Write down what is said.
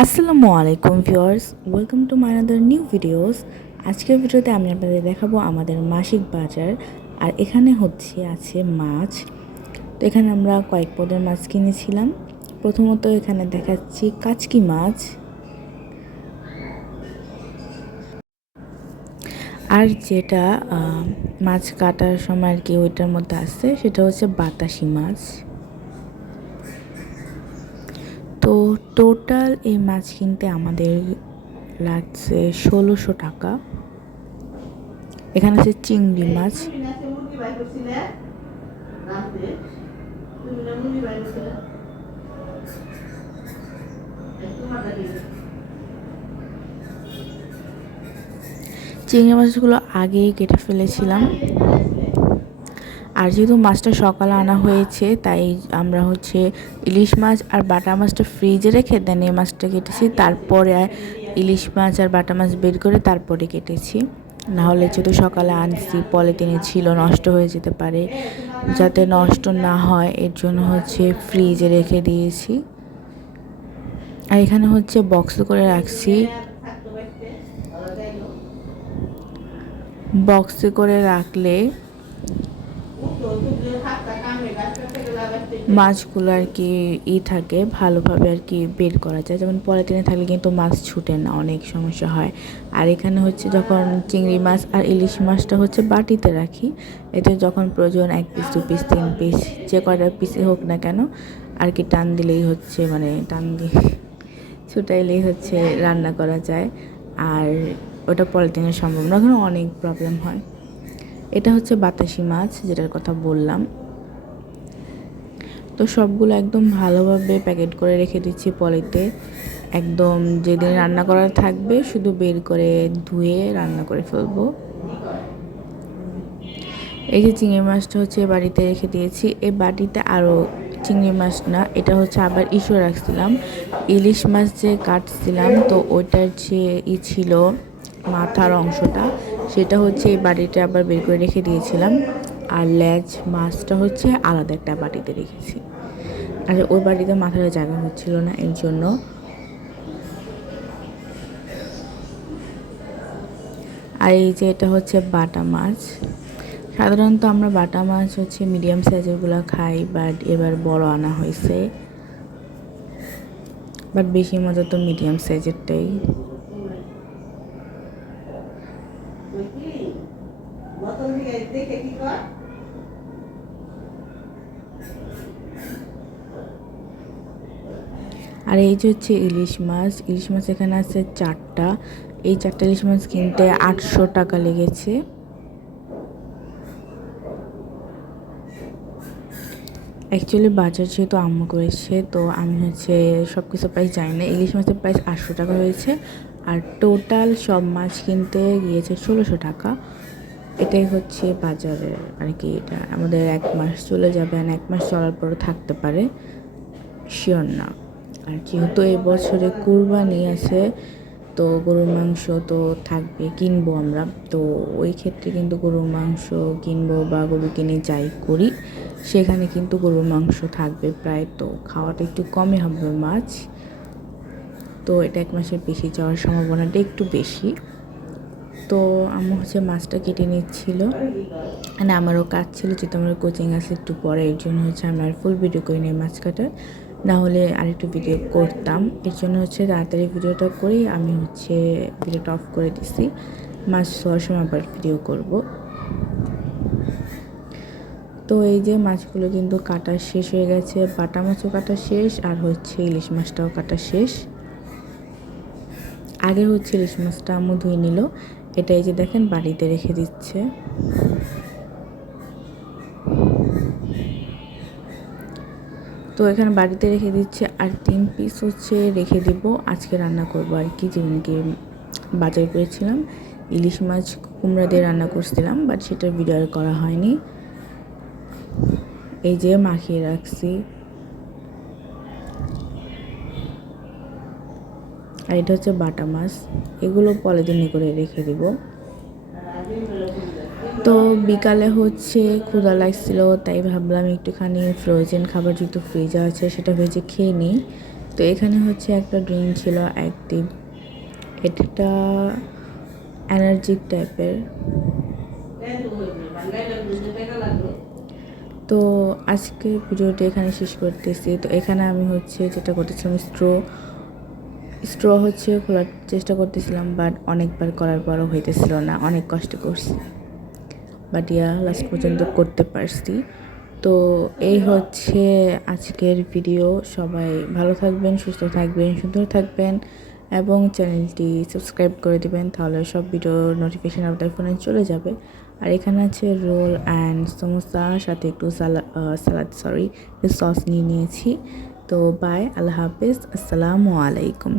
আসসালামু আলাইকুম viewers, welcome to my another new videos. আজকের ভিডিওতে আমি আপনাদের দেখাবো আমাদের মাসিক বাজার। আর এখানে আছে মাছ। তো এখানে আমরা কয়েক পদের মাছ কিনেছিলাম। প্রথমত এখানে দেখাচ্ছি কাচকি মাছ, আর যেটা মাছ কাটার সময় আর কি ওইটার মধ্যে আছে সেটা হচ্ছে বাতাসি মাছ। তো টোটাল এই মাছ কিনতে আমাদের লাগছে ১৬০০ টাকা। এখানে আছে চিংড়ি মাছ। চিংড়ি মাছগুলো আগেই কেটে ফেলেছিলাম। আর যেহেতু মাছটা সকালে আনা হয়েছে তাই আমরা ইলিশ মাছ আর বাটা মাছটা ফ্রিজে রেখে দেন এই মাছটা কেটেছি, তারপরে ইলিশ মাছ আর বাটা মাছ বের করে তারপরে কেটেছি। না হলে যেহেতু সকালে আনছি পলিথিনে ছিল, নষ্ট হয়ে যেতে পারে। যাতে নষ্ট না হয় এর জন্য ফ্রিজে রেখে দিয়েছি। আর এখানে বক্সে করে রাখছি। বক্সে করে রাখলে মাছগুলো আর কি থাকে ভালোভাবে আর কি বের করা যায়। যেমন পলিথিনে থাকলে কিন্তু মাছ ছুটে না, অনেক সমস্যা হয়। আর এখানে যখন চিংড়ি মাছ আর ইলিশ মাছটা বাটিতে রাখি, এতে যখন প্রয়োজন 1 পিস 2 পিস 3 পিস যে কয়টা পিসে হোক না কেন আর কি টান দিলেই মানে টান দিয়ে ছুটাইলেই রান্না করা যায়। আর ওটা পলিথিনের সম্ভব না, ওখানে অনেক প্রবলেম হয়। এটা বাতাসি মাছ যেটার কথা বললাম। তো সবগুলো একদম ভালোভাবে প্যাকেট করে রেখে দিচ্ছি পলিতে। একদম যেদিন রান্না করা থাকবে শুধু বের করে ধুয়ে রান্না করে ফেলবো। এই যে চিংড়ি মাছটা বাড়িতে রেখে দিয়েছি। এই বাটিতে আরও চিংড়ি মাছ না, এটা আবার ইস্যু রাখছিলাম। ইলিশ মাছ যে কাটছিলাম তো ওইটার যে ছিল মাথার অংশটা, সেটা এই বাটিতে আবার বের করে রেখে দিয়েছিলাম। আর লেজ মাছটা আলাদা একটা বাটিতে রেখেছি। আর ওই বাটিতে মাথার জায়গা হচ্ছিল না, এর জন্য। আর এই যে এটা বাটা মাছ। সাধারণত আমরা বাটা মাছ মিডিয়াম সাইজেরগুলো খাই, বাট এবার বড় আনা হয়েছে। বাট বেশি মজা তো মিডিয়াম সাইজেরটাই। আর এই যে ইলিশ মাছ। ইলিশ মাছ এখানে আছে 4টা। এই 4টা ইলিশ মাছ কিনতে 800 টাকা লেগেছে। অ্যাকচুয়ালি বাজার যেহেতু আম্মু করেছে তো আমি সব কিছু প্রাইস জানি না। ইলিশ মাছের প্রাইস 800 টাকা হয়েছে। আর টোটাল সব মাছ কিনতে গিয়েছে 1600 টাকা। এটাই বাজারের আর কি। এটা আমাদের 1 মাস চলে যাবে, আর 1 মাস চলার পরও থাকতে পারে, শিওর না। আর যেহেতু এবছরে কুরবানি আছে তো গরুর মাংস তো থাকবে, কিনবো আমরা। তো ওই ক্ষেত্রে কিন্তু গরুর মাংস কিনবো বা গরু কিনে যাই করি, সেখানে কিন্তু গরুর মাংস থাকবে প্রায়। তো খাওয়াটা একটু কমই হবে মাছ। তো এটা 1 মাসের বেশি যাওয়ার সম্ভাবনাটা একটু বেশি। তো আম্মু মাছটা কেটে নিচ্ছিল। মানে আমারও কাজ ছিল, যেহেতু আমার কোচিং আছে একটু পরে, এর জন্য আমি আর ফুল ভিডিও করি নিই মাছ কাটার। না হলে আরেকটু ভিডিও করতাম। এর জন্য তাড়াতাড়ি ভিডিওটা করেই আমি ভিডিওটা অফ করে দিছি। মাছ ধোয়ার সময় আবার ভিডিও করব। তো এই যে মাছগুলো কিন্তু কাটা শেষ হয়ে গেছে। বাটা মাছও কাটা শেষ, আর ইলিশ মাছটাও কাটা শেষ। আগে ইলিশ মাছটা আম্মু ধুয়ে নিল। এটা এই যে দেখেন বাড়িতে রেখে দিচ্ছে। তো এখানে বাড়িতে রেখে দিচ্ছে। আর 3 পিস রেখে দিব, আজকে রান্না করব আর কি। যেমনকি বাজার করেছিলাম ইলিশ মাছ কুমড়া দিয়ে রান্না করছিলাম, বাট সেটার ভিডিও আর করা হয়নি। এই যে মাখিয়ে রাখছি। আর এটা বাটা মাছ। এগুলো পলিথিনে করে রেখে দিব। তো বিকালে ক্ষুধা লাগছিল, তাই ভাবলাম একটুখানি ফ্রোজেন খাবার যেহেতু ফ্রিজে আছে সেটা ভেজে খেয়ে নিই। তো এখানে হচ্ছে একটা ড্রিঙ্ক ছিল অ্যাক্টিভ, এটা এনার্জিক টাইপের। তো আজকে ভিডিওটি এখানে শেষ করতেছি। তো এখানে আমি হচ্ছে যেটা করতেছিলাম, স্ট্র হচ্ছে খোলার চেষ্টা করতেছিলাম, বাট অনেকবার করার পরও হইতেছিল না, অনেক কষ্ট করছি, বাট লাস্ট পর্যন্ত করতে পারছি। তো এই হচ্ছে আজকের ভিডিও। সবাই ভালো থাকবেন, সুস্থ থাকবেন, সুন্দর থাকবেন এবং চ্যানেলটি সাবস্ক্রাইব করে দিবেন, তাহলে সব ভিডিওর নোটিফিকেশান আপনার ফোনে চলে যাবে। আর এখানে আছে রোল অ্যান্ড সমোসা, সাথে একটু সালাদ সস নিয়ে নিয়েছি। তো বাই, আল্লাহ হাফেজ, আসসালামু আলাইকুম।